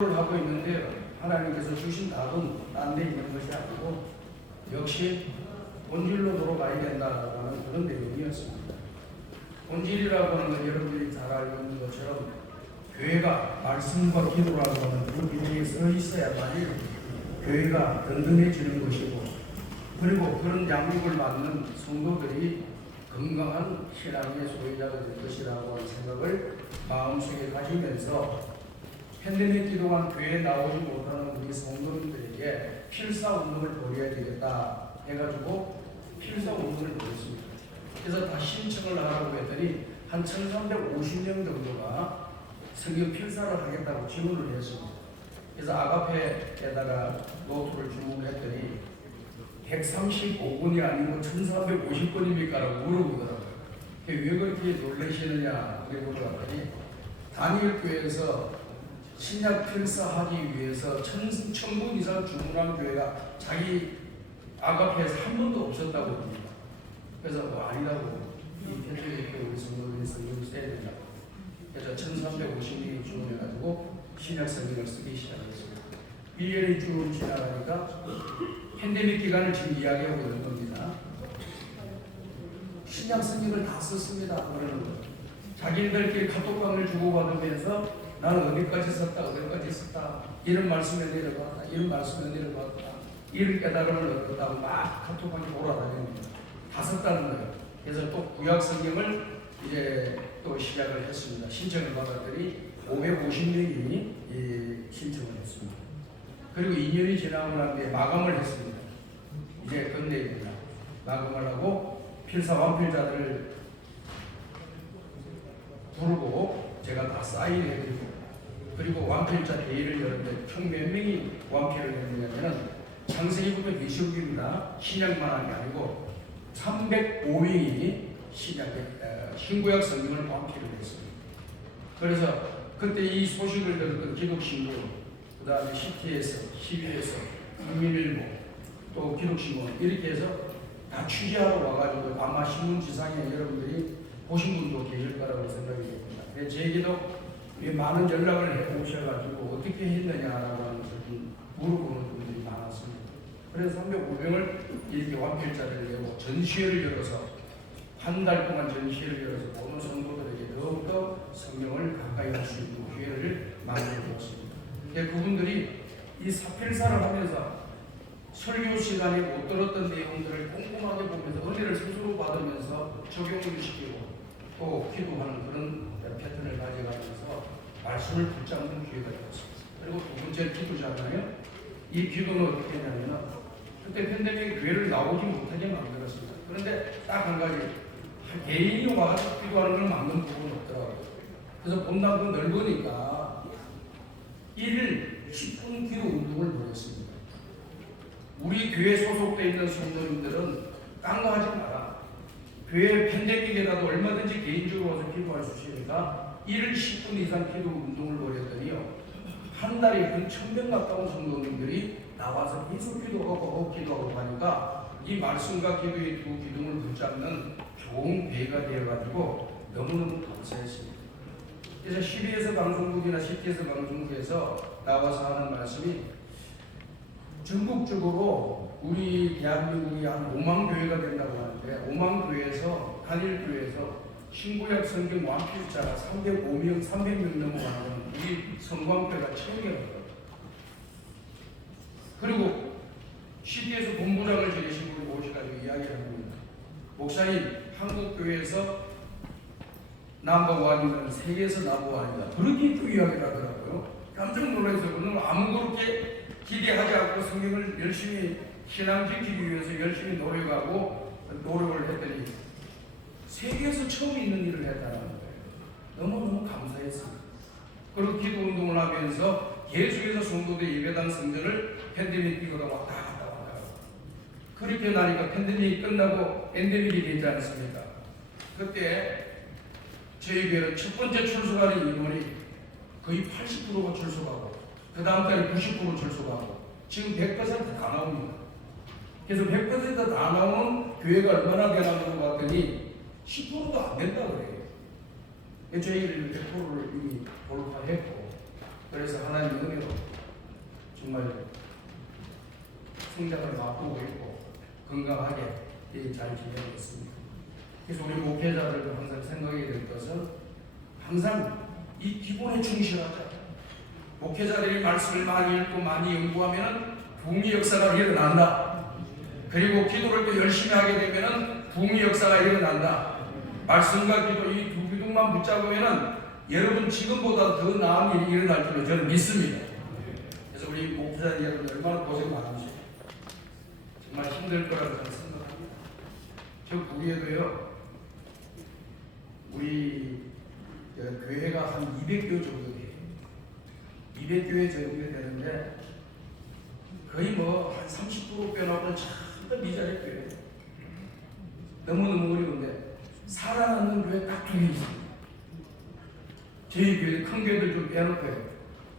하고 있는데 하나님께서 주신 답은 딴 데 있는 것이 아니고 역시 본질로 돌아가야 된다라는 그런 내용이었습니다. 본질이라고 하는 건 여러분들이 잘 알고 있는 것처럼 교회가 말씀과 기도라고 하는 그 기둥에 서 있어야만이 교회가 든든해지는 것이고, 그리고 그런 양육을 받는 성도들이 건강한 신앙의 소유자가 될 것이라고 하는 생각을 마음속에 가지면서 팬데믹 기동안 교회에 나오지 못하는 우리 성도님들에게 필사운동을 벌여야 되겠다 해가지고 필사운동을 벌였습니다. 그래서 다 신청을 하라고 했더니 한 1350명 정도가 성경 필사를 하겠다고 질문을 했습니다. 그래서 아가페에다가 노트를 주문했더니 135권이 아니고 1350권입니까라고 물어보더라고요. 왜 그렇게 놀라시느냐 그래 물어봤더니 다니엘 교회에서 신약 필사하기 위해서 1000권 이상 주문한 교회가 자기 아가페에서 한 번도 없었다고 합니다. 그래서 뭐 아니라고, 이 팬데믹 때 우리 성도들이 성경을 써야 된다고. 그래서 1350명이 주문해가지고 신약 성경을 쓰기 시작했습니다. 1년이 쭉 지나가니까 팬데믹 기간을 지금 이야기하고 있는 겁니다. 신약 성경을 다 썼습니다. 그러는 거예요. 자기들끼리 카톡방을 주고받으면서 나는 어디까지 썼다, 어디까지 썼다, 이런 말씀에 내려봤다, 이런 말씀에 내려봤다, 이런 깨달음을 얻었다고 막 카톡방에 돌아다닙니다. 다 썼다는 거예요. 그래서 또 구약 성경을 이제 또 시작을 했습니다. 신청을 받았더니 550명이 신청을 했습니다. 그리고 2년이 지나고 난 뒤에 마감을 했습니다. 이제 끝내입니다. 마감을 하고 필사 완필자들을 부르고 제가 다 사인해드리고, 그리고 완필자 대회를 열었는데 총 몇 명이 완필을 했느냐면 창세기 보면 계시록입니다. 신약만 한게 아니고 305명이 신구약 성경을 완필을 했습니다. 그래서 그때 이 소식을 들었던 기독신문, 그 다음에 CT에서, CB에서, 국민일보, 또 기독신문 이렇게 해서 다 취재하러 와가지고 아마 신문지상에 여러분들이 보신 분도 계실 거라고 생각이 됩니다. 제게도 많은 연락을 해오셔가지고 어떻게 했느냐라고 하는 것을 좀 물어보는 분들이 많았습니다. 그래서 305명을 이렇게 완필자를 내고 전시회를 열어서 한 달 동안 전시회를 열어서 모든 성도들에게 더욱더 성경을 가까이 할 수 있는 기회를 만들어 주었습니다. 그분들이 이 사필사를 하면서 설교 시간에 못 들었던 내용들을 꼼꼼하게 보면서 은혜를 스스로 받으면서 적용을 시키고 또 기도하는 그런 패턴을 가져가면서 말씀을 붙잡는 기회가 되었습니다. 그리고 두 번째 기도잖아요. 이 기도는 어떻게 했냐면 그때 팬데믹 교회를 나오지 못하게 만들었습니다. 그런데 딱 한 가지, 개인이 와서 기도하는 걸 막는 부분은 없더라고요. 그래서 본당도 넓으니까 1일 10분 기도 운동을 벌였습니다. 우리 교회 소속되어 있는 성도님들은 딴 거 하지 마라. 교회 팬데믹에라도 얼마든지 개인적으로 와서 기도할 수 있으니까 1일 10분 이상 기도 운동을 벌였더니요, 한 달에 근 1000명 가까운 성도님들이 나와서 계속 기도하고 기도하고 하니까 이 말씀과 기도의 두 기둥을 붙잡는 좋은 기회가 되어가지고 너무너무 감사했습니다. 그래서 12에서 방송국이나 10개에서 방송국에서 나와서 하는 말씀이 전국적으로 우리 대한민국이 한 5만 교회가 된다고 하는데 5만 교회에서 단일 교회에서 신구약 성경 완필자가 305명, 300명 넘어가는 우리 성광교회가 처음이었어요. 그리고 시티에서 본부장을 지내신 분이 오셔가지고 이야기를 합니다. 목사님, 한국 교회에서 넘버원이면 세계에서 넘버원이다. 그렇게 또 이야기를 하더라고요. 깜짝 놀라서 그는 아무 그렇게 기대하지 않고 성경을 열심히 신앙 지키기 위해서 열심히 노력하고 노력을 했더니 세계에서 처음 있는 일을 했다는 거예요. 너무너무 감사했습니다. 그리고 기도 운동을 하면서 계속해서 성도들 예배당 성전을 팬데믹 이거다 왔다 갔다 왔다. 그렇게 나니까 팬데믹이 끝나고 엔데믹이 되지 않습니까? 그때 저희 교회는 첫 번째 출석하는 인원이 거의 80%가 출석하고 그 다음 달에 90% 출석하고 지금 100% 다 나옵니다. 그래서 100%다 나오는 교회가 얼마나 되나고 봤더니 10%도 안 된다 그래요. 저희는 100%를 이미 돌파했고 그래서 하나님의 은혜로 정말 성장을 맛보고 있고 건강하게 잘 지내고 있습니다. 그래서 우리 목회자들도 항상 생각해야 될 것은 항상 이 기본에 충실하자. 목회자들이 말씀을 많이 읽고 많이 연구하면 부흥의 역사가 일어난다. 그리고 기도를 또 열심히 하게 되면 부흥의 역사가 일어난다. 말씀과 기도 이 두 기둥만 붙잡으면 여러분 지금보다 더 나은 일이 일어날 줄로 저는 믿습니다. 그래서 우리 목회자 여러분 얼마나 고생 많으시죠. 정말 힘들 거라고 저는 생각합니다. 저 구리에도요, 우리 교회가 한 200교 정도 돼요. 200교회 정도 되는데 거의 뭐 한 30% 빼놓고는 전부 미자리 교회. 너무너무 어려운데 살아남는 교회 딱 두 개 있습니다. 저희 교회 큰 교회들 좀 빼놓고요.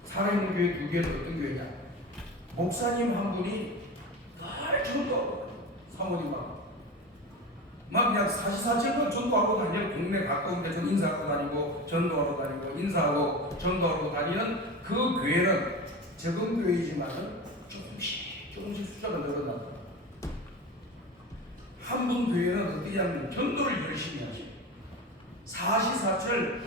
살아있는 교회 두 개는 어떤 교회냐? 목사님 한 분이 늘 전도하고 사모님하고 막 그냥 사시사철만 전도하고 다니는 동네 가까운 데 좀 인사하고 다니고 전도하러 다니고 인사하고 전도하러 다니는 그 교회는 적은 교회이지만 조금씩 숫자가 늘어납니다. 한 분 교회는 어떻게 하면 전도를 열심히 하시고 사시사철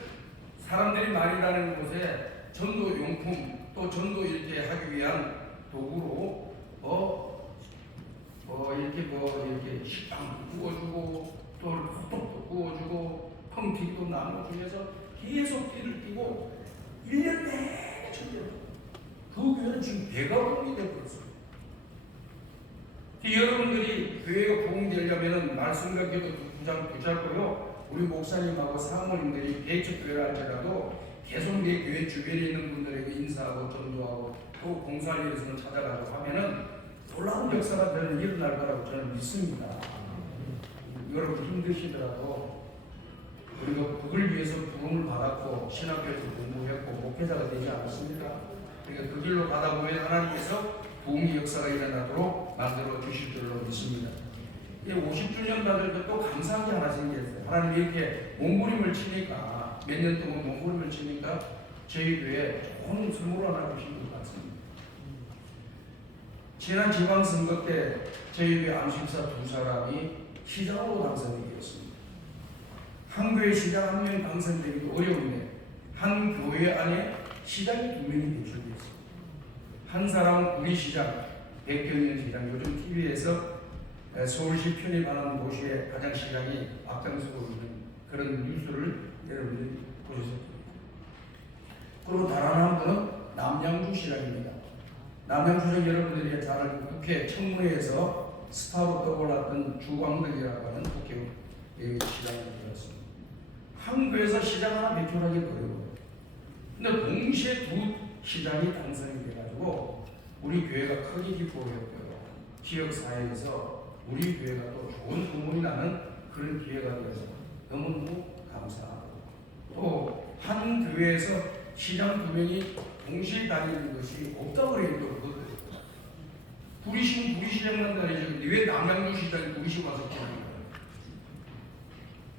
사람들이 많이 다니는 곳에 전도 용품 또 전도 이렇게 하기 위한 도구로 이렇게 식당도 구워주고 또 호떡도 구워주고 펑튀기도 나눠주면서 계속 띠를 띠고 1년 내내 전도해요. 그 교회는 지금 배가 부흥이 되어버렸어요. 여러분들이 교회가 부흥되려면 말씀과 기도 붙잡고요. 우리 목사님하고 사모님들이 개척교회를 할지라도 계속 내 교회 주변에 있는 분들에게 인사하고 전도하고 또 봉사를 위해서는 찾아가고 하면은 놀라운 역사가 저는 일어날 거라고 저는 믿습니다. 여러분 힘드시더라도 우리가 그걸 위해서 부흥을 받았고 신학교에서 공부했고 목회자가 되지 않았습니까? 그러니까 그 길로 가다 보면 하나님께서 부흥의 역사가 일어나도록 만들어 주실 줄로 믿습니다. 50주년 받을 때또 감사한 게 하나 생겼어요. 하나님이 이렇게 몸부림을 치니까 몇 년 동안 몸부림을 치니까 저희 교회에 좋은 선물 하나 주신 것 같습니다. 지난 지방선거 때 저희 교회 암식사 두 사람이 시장으로 당선이 되었습니다. 한 교회 시장 한 명 당선되기도 어려운데 한 교회 안에 시장이 두 명이 배출되었습니다. 한 사람은 구리시장, 백경현 시장, 요즘 TV에서 서울시 편입하는 도시의 가장 시장이 앞장서고 있는 그런 뉴스를 여러분들이 보셨을 겁니다. 그리고 다른 한 분은 남양주 시장입니다. 남양주 시장 여러분들이 잘 알고 국회 청문회에서 스타로 떠올랐던 주광덕이라고 하는 국회 시장이 되었습니다. 한 교회에서 시장 하나 배출하기 어려워요. 근데 동시에 두 시장이 당선이 돼가지고 우리 교회가 크게 기뻐했고요. 지역사회에서 우리 교회가 또 좋은 소문이 나는 그런 기회가 되어서 너무너무 감사하고 또 한 교회에서 시장 두 명이 동시에 다니는 것이 없다고 해도 그거예요. 구리시는 구리시장만 다니지 왜 남양주 시장이 구리시 와서 다니는 거예요?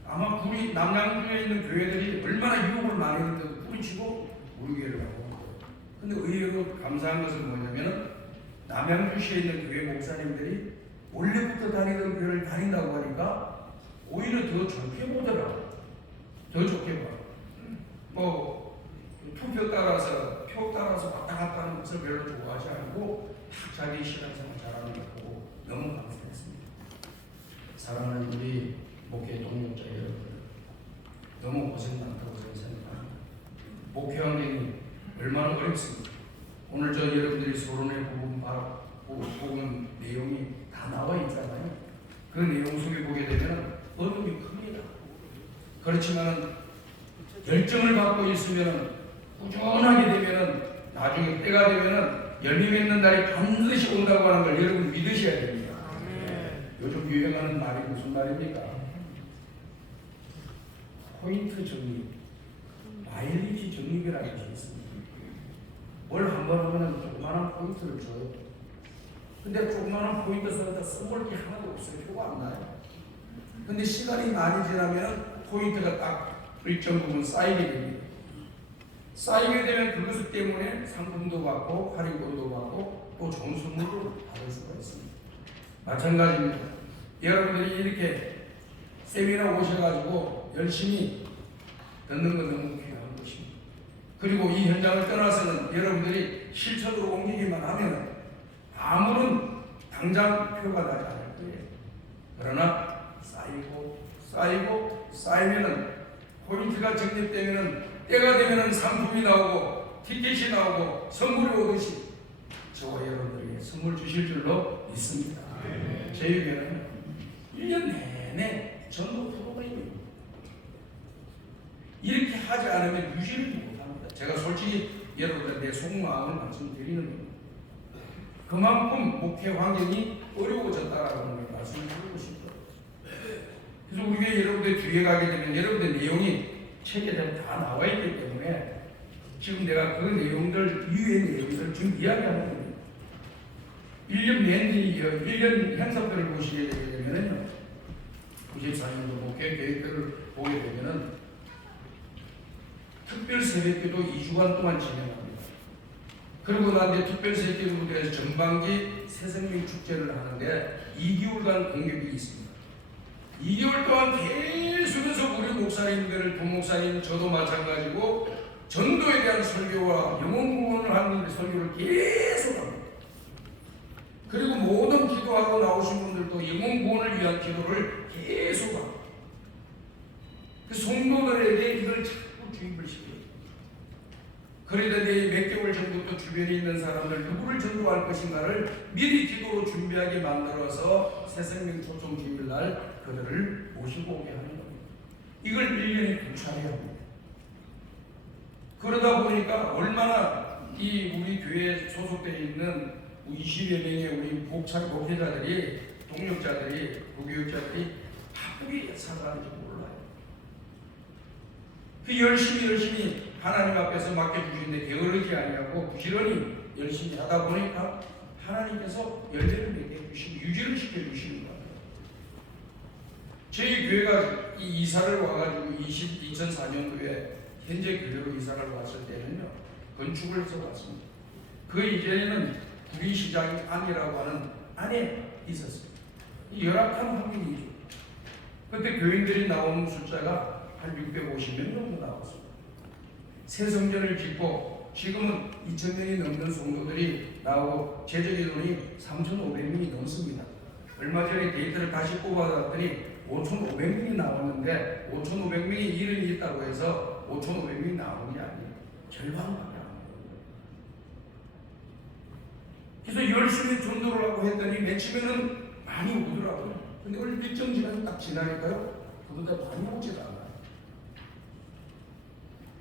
아마 남양주에 있는 교회들이 얼마나 유혹을 많이 했는데도 구리치고 우리 교회를 가고 근데 의외로 감사한 것은 뭐냐면 남양주시에 있는 교회 목사님들이 원래부터 다니던 교회를 다닌다고 하니까 오히려 더 좋게 보더라고요. 더 좋게 봐. 투표 따라서 표 따라서 왔다 갔다 하는 것을 별로 좋아하지 않고 딱 자기 신앙생활 잘하는 걸 보고 너무 감사했습니다. 사랑하는 우리 목회 동료자 여러분, 너무 고생 많다고 저는 생각합니다. 목회 환경이 얼마나 어렵습니까? 오늘 저 여러분들이 서론에 복음 내용이 다 나와 있잖아요. 그 내용 속에 보게 되면 어려움이 큽니다. 그렇지만 열정을 갖고 있으면 꾸준하게 되면 나중에 때가 되면 열매 맺는 날이 반드시 온다고 하는 걸 여러분 믿으셔야 됩니다. 요즘 유행하는 말이 무슨 말입니까? 포인트 적립, 마일리지 적립이라는 것이 있습니다. 뭘 한 번 하면 조그마한 포인트를 줘요. 근데 조그마한 포인트 써서 써볼 게 하나도 없어요. 표가 안 나요. 근데 시간이 많이 지나면 포인트가 딱 일정 부분 쌓이게 됩니다. 쌓이게 되면 그것 때문에 상품도 받고 할인권도 받고 또 좋은 선물도 받을 수가 있습니다. 마찬가지입니다. 여러분들이 이렇게 세미나 오셔가지고 열심히 듣는 건 너무 귀한 것입니다. 그리고 이 현장을 떠나서는 여러분들이 실천으로 옮기기만 하면 아무런 당장 표가 나지 않을 거예요. 그러나 쌓이면은 포인트가 적립되면은 때가 되면은 상품이 나오고 티켓이 나오고 선물이 오듯이 저와 여러분들에게 선물 주실 줄로 믿습니다. 저희 교회는 1년 내내 전도 프로그램입니다. 이렇게 하지 않으면 유지를 못합니다. 제가 솔직히 여러분들의 내 속마음을 말씀드리는 겁니다. 그만큼 목회 환경이 어려워졌다라는 걸 말씀드리고 싶어요. 그래서 우리 교회 여러분들 뒤에 가게 되면 여러분들 내용이 책에 다 나와 있기 때문에 지금 내가 그 내용들, 이후의 내용들 지금 이야기하는 겁니다. 1년 내내 1년 행사표를 보시게 되면은 94년도 목회 계획표를 보게 되면은 특별 새벽기도 2주간 동안 진행합니다. 그리고 난 뒤에 특별 새벽기도 해서 전반기 새생명 축제를 하는데 2개월간 공격이 있습니다. 2개월 동안 계속해서 우리 목사님들, 부목사님, 저도 마찬가지고 전도에 대한 설교와 영혼 구원을 하는 설교를 계속 합니다. 그리고 모든 기도하고 나오신 분들도 영혼 구원을 위한 기도를 계속 합니다. 그 성도들에게 이걸 자꾸 주입을 시켜요. 그러더니 몇 개월 전부터 주변에 있는 사람들 누구를 전도할 것인가를 미리 기도로 준비하게 만들어서 새생명 초청 주일날 그들을 모시고 오게 하는 겁니다. 이걸 1년에 2차례 합니다. 그러다 보니까 얼마나 이 우리 교회에 소속되어 있는 20여 명의 우리 목회자들이, 동력자들이, 부교육자들이 바쁘게 살아가는지 몰라요. 그 열심히 하나님 앞에서 맡겨주시는데 게으르지 아니하고 부지런히 열심히 하다 보니까 하나님께서 열매를 맺게 해주시고 유지를 시켜주시는 거예요. 저희 교회가 이 이사를 와가지고 2004년도에 현재 교회로 이사를 왔을 때는요, 건축을 해서 왔습니다. 그 이전에는 구리시장 안이라고 하는 안에 있었어요. 열악한 환경이죠. 그때 교인들이 나오는 숫자가 한 650명 정도 나왔습니다. 새 성전을 짓고 지금은 2,000명이 넘는 성도들이 나오고 재정의 돈이 3,500명이 넘습니다. 얼마 전에 데이터를 다시 뽑아봤더니 5,500명이 나왔는데 5,500명이 이름이 있다고 해서 5,500명이 나오는 게 아니에요. 절반밖에 안 돼요. 그래서 열심히 전도를 하고 했더니 맺히면은 많이 오더라고요. 근데 원래 일정 기간이 딱 지나니까요, 그보다 많이 오지가 않아요.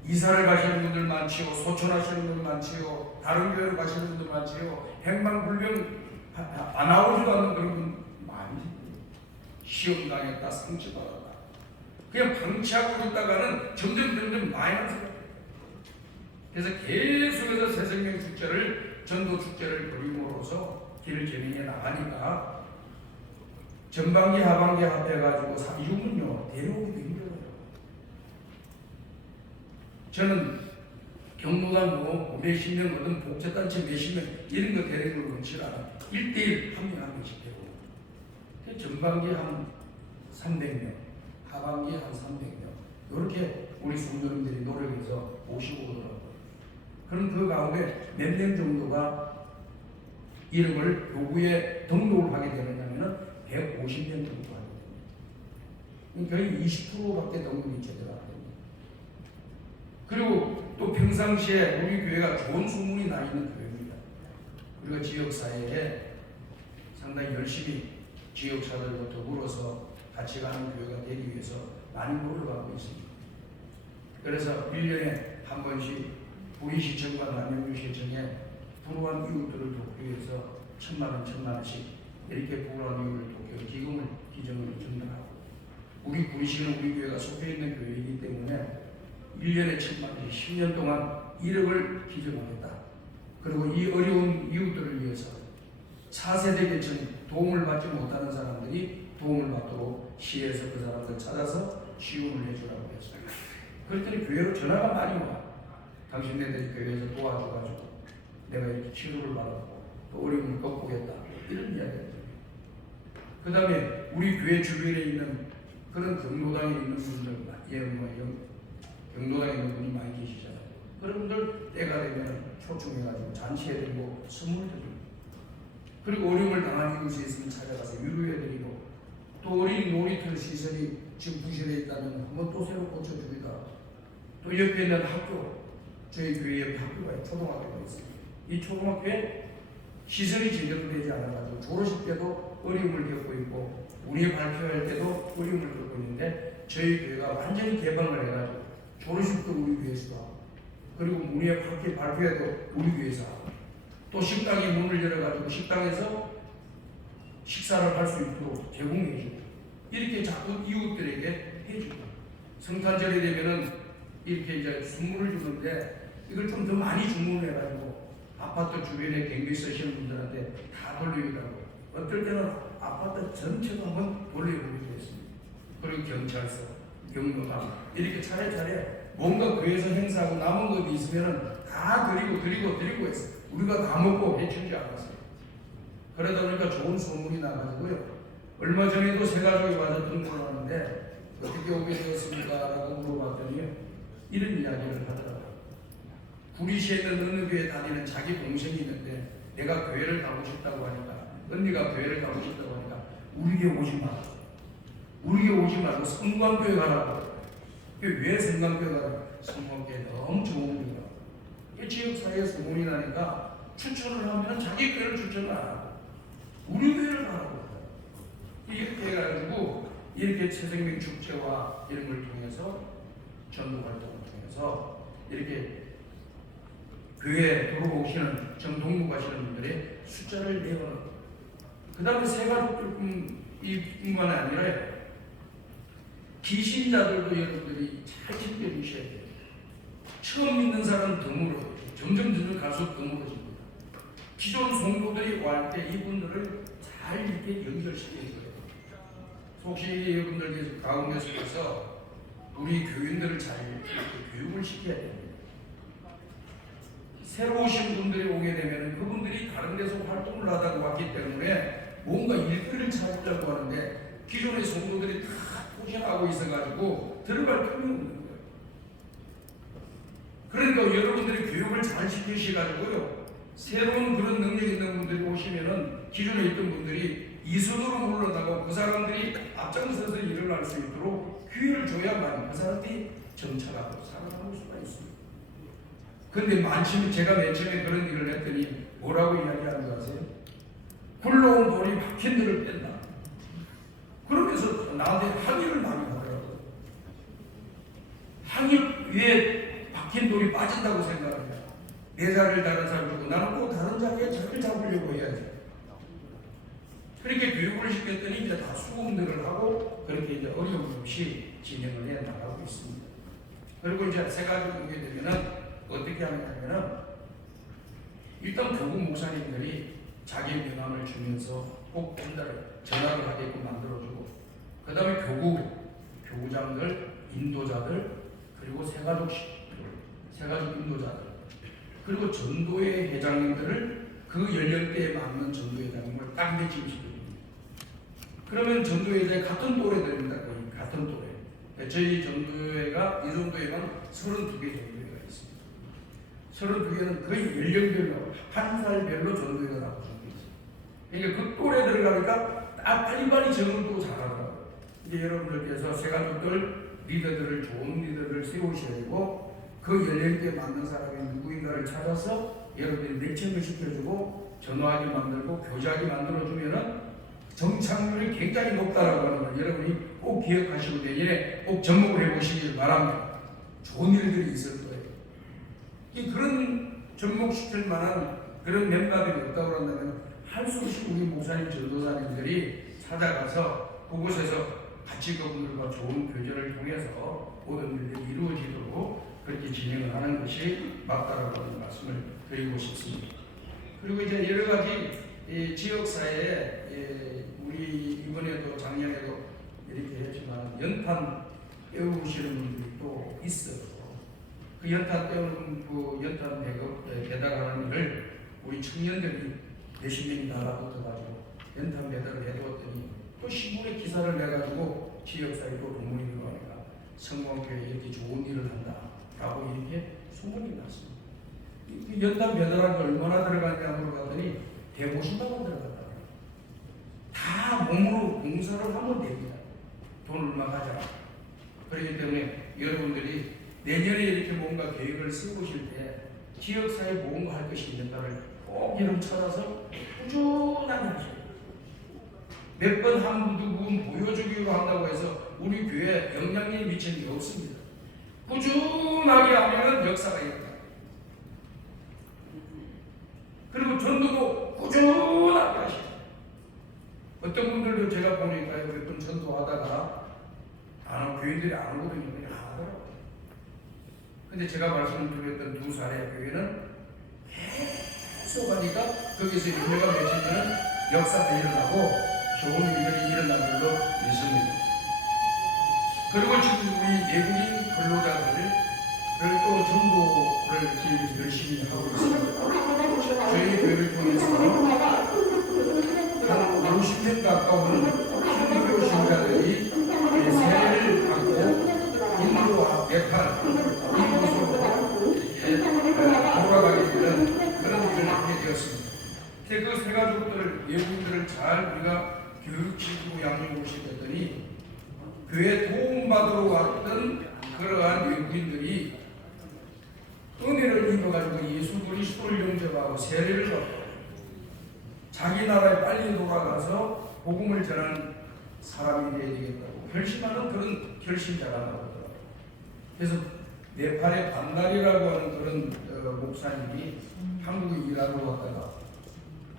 이사를 가시는 분들 많지요, 소천하시는 분들 많지요, 다른 교회로 가시는 분들 많지요, 행방불명 안 나오지도 않는 그런 분 많이 시험 당했다, 상처받았다. 그냥 방치하고 있다가는 점점 마이너스가 돼요. 그래서 계속해서 새생명 축제를, 전도 축제를 벌임으로써 길을 진행해 나가니까 전반기, 하반기 합해가지고 3주는요, 데려오기도 힘들어요. 저는 경로당 뭐 몇십 명 어떤 복제단체 몇십 명 이런 거 데리는 걸 원치 않아요. 1대1 한 명 한 명씩 되고 전반기 한 300명, 하반기 한 300명 이렇게 우리 성도님들이 노력해서 모시고 오더라고요. 그럼 그 가운데 몇 명 정도가 이름을 교구에 등록을 하게 되느냐면 150명 정도 하게 됩니다. 거의 20%밖에 등록이 제대로 안 됩니다. 그리고 또 평상시에 우리 교회가 좋은 소문이 나 있는 교회입니다. 우리가 지역사회에 상당히 열심히 지역사들과 더불어서 같이 가는 교회가 되기 위해서 많이 노력하고 있습니다. 그래서 1년에 한 번씩 부의시청과 남양주시청에 불우한 이웃들을 돕기 위해서 1,000만 원씩 이렇게 불우한 이웃을 돕기 위해서 기금을 전달하고, 우리 구리시는 우리 교회가 속해 있는 교회이기 때문에 1년에 1,000만 원씩 10년 동안 1억을 기증하겠다. 그리고 이 어려운 이웃들을 위해서 4세대 계층 도움을 받지 못하는 사람들이 도움을 받도록 시에서 그 사람들 찾아서 지원을 해주라고 했어요. 그랬더니 교회로 전화가 많이 와요. 당신네들 교회에서 도와줘가지고 내가 이렇게 치료를 받았고 또 어려움을 극복했다 이런 이야기입니다. 그 다음에 우리 교회 주변에 있는 그런 경로당에 있는 분들, 경로당에 있는 분이 많이 계시잖아요. 그런 분들 때가 되면 초청해가지고 잔치해드리고 선물 드리고, 그리고 어려움을 당한 이웃이 있으면 찾아가서 위로해드리고, 또 어린 놀이터 시설이 지금 부실해 있다면 한번 또 새로 고쳐주기도 하고, 또 옆에 있는 학교, 저희 교회 옆에 학교가 초등학교가 있습니다. 이 초등학교에 시설이 제대로 되지 않아가지고 졸업식 때도 어려움을 겪고 있고 문예 발표할 때도 어려움을 겪고 있는데, 저희 교회가 완전히 개방을 해가지고 졸업식도 우리 교회에서 하고, 그리고 문예 발표회도 우리 교회에서 하고, 또 식당이 문을 열어가지고 식당에서 식사를 할 수 있도록 제공해주고, 이렇게 자꾸 이웃들에게 해주고, 성탄절이 되면은 이렇게 이제 선물을 주는데 이걸 좀 더 많이 주문해가지고 아파트 주변에 경비 쓰시는 분들한테 다 돌리기도 하고, 어떨 때는 아파트 전체도 한번 돌려보기도 했습니다. 그리고 경찰서, 경로당 이렇게 차례차례 뭔가 교회에서 행사하고 남은 것이 있으면 다 드리고 했어요. 우리가 다 먹고 해치지 않았어요. 그러다 보니까 좋은 소문이 나가지고요. 얼마 전에도 세 가족이 와서 등록을 하는데 어떻게 오게 되었습니까? 라고 물어봤더니 이런 이야기를 하더라고요. 구리시에 있는 어느 교회 다니는 자기 동생이 있는데 내가 교회를 가고 싶다고 하니까, 언니가 교회를 가고 싶다고 하니까 우리 교회 오지 마. 우리 교회 오지 말고 성광교회 가라고. 왜 성광교회 가라고? 성광교회 너무 좋은 교회가. 지역사회에 소문이 나니까 추천을 하면 자기 교회를 추천을 안 하고 우리 교회를 가라고. 이렇게 해가지고 이렇게 새생명 축제와 이런 걸 통해서 전도 활동을 통해서 이렇게 교회에 들어오시는 정동부 가시는 분들의 숫자를 내보는, 그 다음에 세 가족들뿐만 아니라 기신자들도 여러분들이 잘 지켜주셔야 돼요. 처음 믿는 사람은 드물어요. 점점 갈수록 드물어집니다. 기존 성도들이 올 때 이분들을 잘 이렇게 연결시켜줘요. 혹시 여러분들 가운데서 우리 교인들을 잘 교육을 시켜야 됩니다. 새로 오신 분들이 오게 되면 그분들이 다른 데서 활동을 하다가 왔기 때문에 뭔가 일거리를 찾으려고 하는데 기존의 성도들이 다 포션하고 있어가지고 들어갈 틈이 없는 거예요. 그러니까 여러분들이 교육을 잘 시키셔가지고요, 새로운 그런 능력 있는 분들이 오시면은 기존에 있던 분들이 이선으로 물러나고 그 사람들이 앞장서서 일을 할 수 있도록 기회를 줘야만 그 사람들이 정착하고 살아남을 수가 있습니다. 근데 제가 맨 처음에 그런 일을 했더니 뭐라고 이야기하는 거 아세요? 굴러온 돌이 박힌 돌을 뺀다. 그러면서 나한테 항의를 많이 하더라고요. 항의 위에 박힌 돌이 빠진다고 생각합니다. 내 자리를 다른 사람 주고 나는 꼭 다른 자리에 자리를 잡으려고 해야지. 그렇게 교육을 시켰더니 이제 다 수긍들을 하고 그렇게 이제 어려움 없이 진행을 해 나가고 있습니다. 그리고 이제 세 가지 오게 되면은 어떻게 하냐면은 일단 교구 목사님들이 자기 명함을 주면서 꼭 전화를 하게끔 만들어주고, 그 다음에 교구장들, 인도자들, 그리고 세가족 인도자들, 그리고 전도회 회장님들을 그 연령대에 맞는 전도회장님을 딱 매칭시킵니다. 그러면 전도회장이 같은 또래들입니다. 거의 같은 또래. 저희 전도회가 이 전도회만 32개 전도회가 있습니다. 32개는 거의 연령별로 한 살별로 전도회가 나오죠. 그러니까 그 또래 들어가니까 빨리빨리 적응도 잘하더라고요. 이제 여러분들께서 세가족들 리더들을, 좋은 리더를 세우셔야 되고 그 연령대에 맞는 사람이 누구인가를 찾아서 여러분들이 매칭을 시켜주고 전화하게 만들고 교제하게 만들어주면은 정착률이 굉장히 높다라고 하는 걸 여러분이 꼭 기억하시고 내년에 꼭 접목을 해보시길 바랍니다. 좋은 일들이 있을 거예요. 그런 접목시킬 만한 그런 멤버들이 없다고 한다면 할 수 없이 우리 목사님, 전도사님들이 찾아가서 그곳에서 같이 그분들과 좋은 교제를 통해서 모든 일들이 이루어지도록 그렇게 진행을 하는 것이 맞다라고 하는 말씀을 드리고 싶습니다. 그리고 이제 여러 가지 지역사회에 우리 이번에도 작년에도 이렇게 했지만 연탄 깨우시는 분들이 또 있어요. 그 연탄 때우는 그 연탄 배달하는 일을 우리 청년들이 몇십 명이 달라붙어가지고 연탄 배달을 해두었더니 또 신문에 기사를 내가지고 지역사회 또 논문이 들어가니까 성공교회에 이렇게 좋은 일을 한다라고 이렇게 소문이 났습니다. 이 연탄 배달한 게 얼마나 들어갔냐 물어봤더니 150만 원 들어갔다. 다 몸으로 봉사를 하면 됩니다. 돈 얼마 가져라. 그렇기 때문에 여러분들이 내년에 이렇게 뭔가 계획을 세우실 때 지역사회 뭔가 할 것이 있는가를 꼭 이름 찾아서 꾸준하게 하셔야 돼요. 몇 번 한두 분 보여주기로 한다고 해서 우리 교회에 영향력이 미치는 게 없습니다. 꾸준하게 하면 역사가 있다. 그리고 전도도 꾸준하게 하셔야 돼요. 어떤 분들도 제가 보니까 몇 번 전도하다가 교인들이 안 오거든요. 그냥 하더라고요. 근데 제가 말씀드렸던 두 사례 교회는 계속 하니까 거기서 인류가 맺히면 역사가 일어나고 좋은 일들이 일어난 걸로 믿습니다. 그리고 지금 우리 외국인 근로자들을 또 전도를 열심히 하고 있습니다. 저희 교회를 통해서 한 50명 가까운 힌두교 신자들이 세례를 받고 인도와 네팔 이곳으로 돌아가게 되는 그런 일을 하게 되었습니다. 그 세 가족들 외국인들을 잘 우리가 교육시키고 양육을 시켰더니 교회 도움받으러 왔던 그러한 외국인들이 은혜를 입어가지고 예수 그리스도를 영접하고 세례를 받고 자기 나라에 빨리 돌아가서 복음을 전하는 사람이 되어야 되겠다고 결심하는 그런 결심자가 나오더라고요. 그래서 네팔의 반달이라고 하는 그런 목사님이 한국에 일하러 왔다가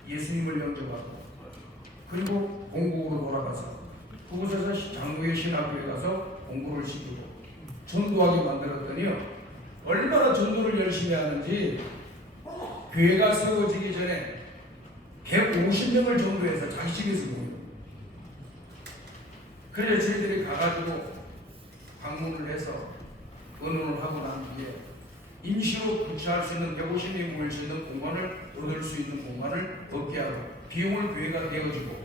예수님을 영접하고 그리고 본국으로 돌아가서 그곳에서 장로의 신학교에 가서 공부를 시키고 전도하게 만들었더니요. 얼마나 전도를 열심히 하는지 교회가 세워지기 전에 150명을 전도해서 자기 집에서 모여요. 그래서 저희들이 가가지고 방문을 해서 의논을 하고 난 뒤에 임시로 구치할 수 있는 150명이 모일 수 있는 공간을 얻을 수 있는 공간을 얻게 하고 비용을 교회가 내어주고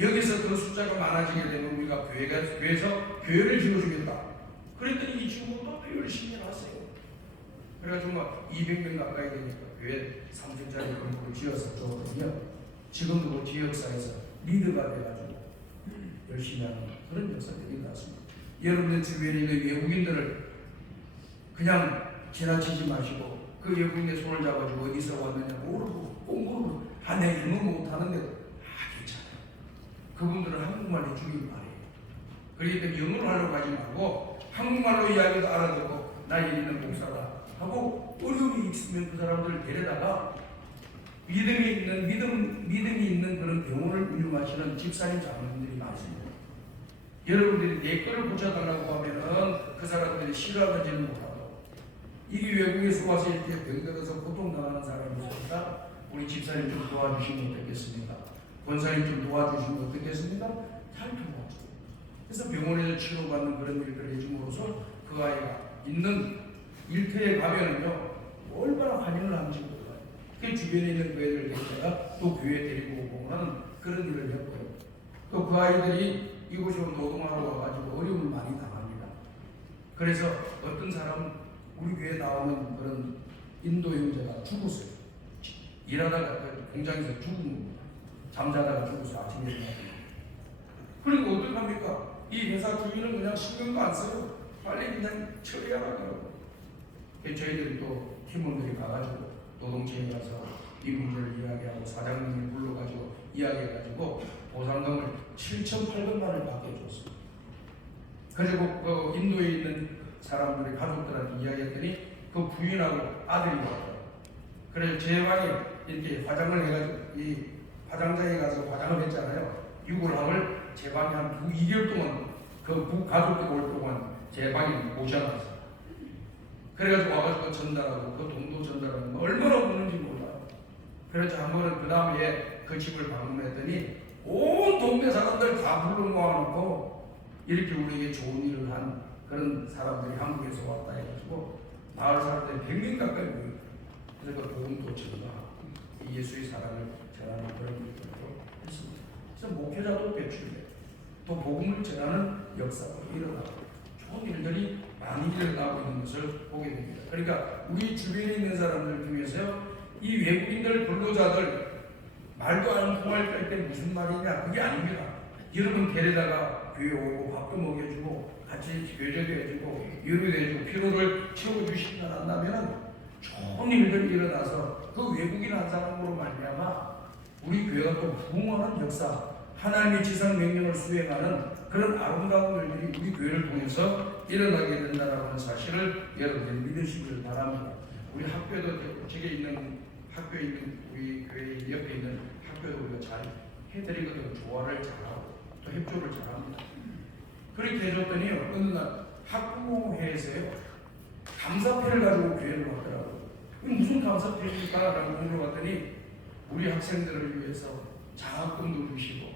여기서 그 숫자가 많아지게 되면 우리가 교회에서 교회를 지어주겠다. 그랬더니 이 친구도 또 열심히 하세요. 그래가지고 막 200명 가까이 되니까 교회 3층짜리 건물을 지어서 줬거든요. 지금도 그 지역사에서 리더가 돼가지고 열심히 하는 그런 역사들이 나왔습니다. 여러분들 주변에 있는 외국인들을 그냥 지나치지 마시고 그 외국인의 손을 잡아주고 어디서 왔느냐 모르고 공부를 내가 영어 못하는데 괜찮아요. 그분들은 한국말 해주길 바래요. 그렇기 때문에 영어를 하려고 하지 말고 한국말로 이야기도 알아듣고 나 여기 있는 목사다 하고 어려움이 있으면 그 사람들을 데려다가 믿음이 있는 그런 병원을 운영하시는 집사님 장로님들이 많습니다. 여러분들이 내 거를 고쳐달라고 하면은 그 사람들이 싫어하는지는 몰라도 이 외국에서 와서 이렇게 병들어서 고통당하는 사람이 있으니까 우리 집사님 좀 도와주시면 어떻겠습니까? 권사님 좀 도와주시면 어떻겠습니까? 잘 도와줘요. 그래서 병원에서 치료받는 그런 일들을 해줌으로써 그 아이가 있는 일터에 가면은요 얼마나 환영을 하는지 몰라요. 그 주변에 있는 교회를 데려다가 또 교회 데리고 오고 하는 그런 일을 했고요. 또 그 아이들이 이곳으로 노동하러 와가지고 어려움을 많이 당합니다. 그래서 어떤 사람은 우리 교회에 나오는 그런 인도 형제가 죽었어요. 일하다가 공장에서 죽은 겁니다. 잠자다가 죽어서 아침에 일어나요. 그리고 어떡합니까? 이 회사 주인은 그냥 신경도 안 써요. 빨리 그냥 처리하라고. 저희들이 또 팀원들이 가가지고 노동체에 가서 이분을 이야기하고 사장님을 불러가지고 이야기해가지고 보상금을 7,800만 원을 받게 해줬습니다. 그리고 그 인도에 있는 사람들의 가족들한테 이야기했더니 그 부인하고 아들이 왔어요. 그래서 제 방에 이렇게 화장을 해가지고 이 화장장에 가서 화장을 했잖아요. 유골함을 제 방에 한 2개월 동안 그 가족들 올 동안 제 방에 모셔놨어요. 그래가지고 와가지고 전달하고 그 돈도 전달하고 얼마나 오는지 몰라요. 그래서 한 번은 그 다음에 그 집을 방문했더니 온 동네 사람들 다 불러 모아놓고 이렇게 우리에게 좋은 일을 한 그런 사람들이 한국에서 왔다 해가지고 마을 사람들이 100명 가까이 모입니다. 그래서 그 복음도 전하고 예수의 사랑을 전하는 그런 일들도 했습니다. 그래서 목회자도 배출돼요. 또 복음을 전하는 역사가 일어나고 좋은 일들이 많이 일어나고 있는 것을 보게 됩니다. 그러니까 우리 주변에 있는 사람들 중에서요, 이 외국인들 근로자들 말도 안 통할 때 무슨 말이냐, 그게 아닙니다. 여러분 데려다가 교회 오고 밥도 먹여주고 같이 교제도 해주고 위로도 해주고 피로를 채워주시지 않는다면 좋은 일들이 일어나서 그 외국인 한 사람으로 말미암아 우리 교회가 또 부흥하는 역사, 하나님의 지상 명령을 수행하는 그런 아름다운 일들이 우리 교회를 통해서 일어나게 된다는 사실을 여러분들이 믿으시길 바랍니다. 우리 학교도 저기 있는 학교에 있는 우리 교회 옆에 있는 학교도 우리가 잘 해드리거든요. 조화를 잘하고 또 협조를 잘합니다. 그렇게 해줬더니 어느 날 학부모회에서요 감사패를 가지고 교회를 왔더라고요. 무슨 감사패입니까? 라고 물어봤더니 우리 학생들을 위해서 장학금도 주시고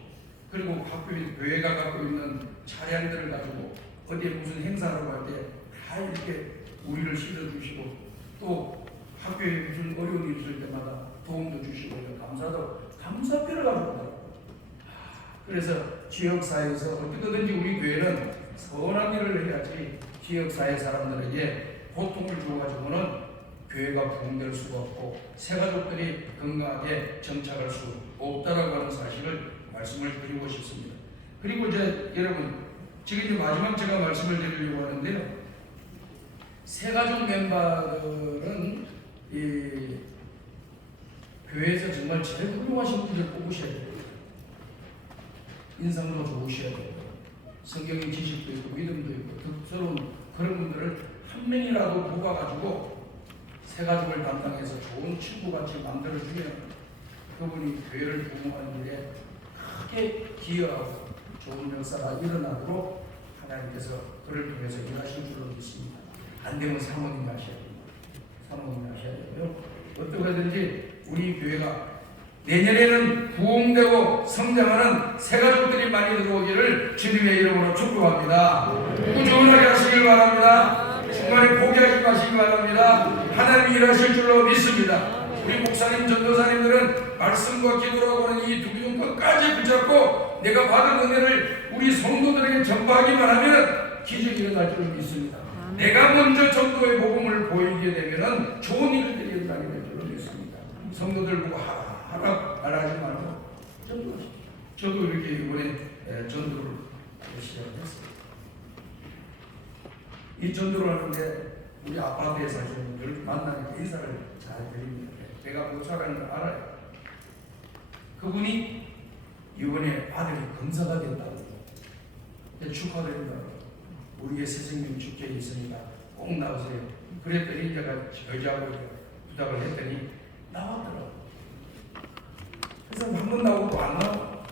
그리고 학교에 교회가 갖고 있는 차량들을 가지고 어디에 무슨 행사라고 할 때 다 이렇게 우리를 실어주시고 또 학교에 무슨 어려운 일 있을 때마다 도움도 주시고 감사패를 가지고 왔더라고요. 그래서 지역사회에서 어떻게든지 우리 교회는 선한 일을 해야지 지역사회 사람들에게 고통을 주어가지고는 교회가 부흥될 수가 없고 새가족들이 건강하게 정착할 수 없다라고 하는 사실을 말씀을 드리고 싶습니다. 그리고 이제 여러분 지금 이제 마지막 제가 말씀을 드리려고 하는데요. 새가족 멤버들은 이 교회에서 정말 제일 훌륭하신 분들 뽑으셔야 돼요. 인상도 좋으셔야 돼요. 성경의 지식도 있고 믿음도 있고 특스러운 그런 분들을 한 명이라도 뽑아가지고 새가족을 담당해서 좋은 친구같이 만들어주면 그분이 교회를 부흥하는 일에 크게 기여하고 좋은 역사가 일어나도록 하나님께서 그를 통해서 일하실 줄로 믿습니다. 안 되면 사모님 하셔야 됩니다. 사모님 하셔야 되고요. 어떻게 하든지 우리 교회가 내년에는 부흥되고 성장하는 새가족들이 많이 들어오기를 주님의 이름으로 축복합니다. 꾸준하게 하시길 바랍니다. 중간에 포기하지 마시기 바랍니다. 하나님이 일하실 줄로 믿습니다. 우리 목사님, 전도사님들은 말씀과 기도라고 하는 이 두 가지 끝까지 붙잡고 내가 받은 은혜를 우리 성도들에게 전파하기만 하면 기적이 일어날 줄로 믿습니다. 내가 먼저 전도의 복음을 보이게 되면 좋은 일들이 일어나게 될 줄로 믿습니다. 성도들 보고 하라 하지 말고 전도하십시오. 저도 이렇게 이번에 전도를 시작했어요. 이 전도를 하는데 우리 아파트에 사시는 분들 만나니까 인사를 잘 드립니다. 내가 그 사람을 알아요. 그분이 이번에 아들이 검사가 됐다고 축하드린다고 우리의 스승님 축제에 있으니까 꼭 나오세요. 그랬더니 제가 여자하고 부탁을 했더니 나왔더라고. 그래서 한 번 나오고 또 안 나와.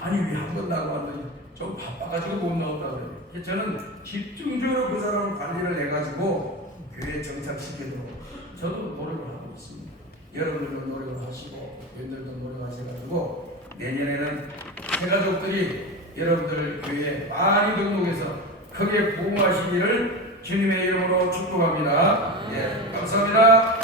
아니 왜 한 번 나오고 왔더니 좀 바빠가지고 못 나왔다고 그래요. 저는 집중적으로 그 사람을 관리를 해가지고 교회에 정착시키도록 저도 노력을 하고 있습니다. 여러분들도 노력을 하시고 여러분들도 노력하셔가지고 내년에는 새가족들이 여러분들 교회에 많이 등록해서 크게 부흥하시기를 주님의 이름으로 축복합니다. 예, 감사합니다.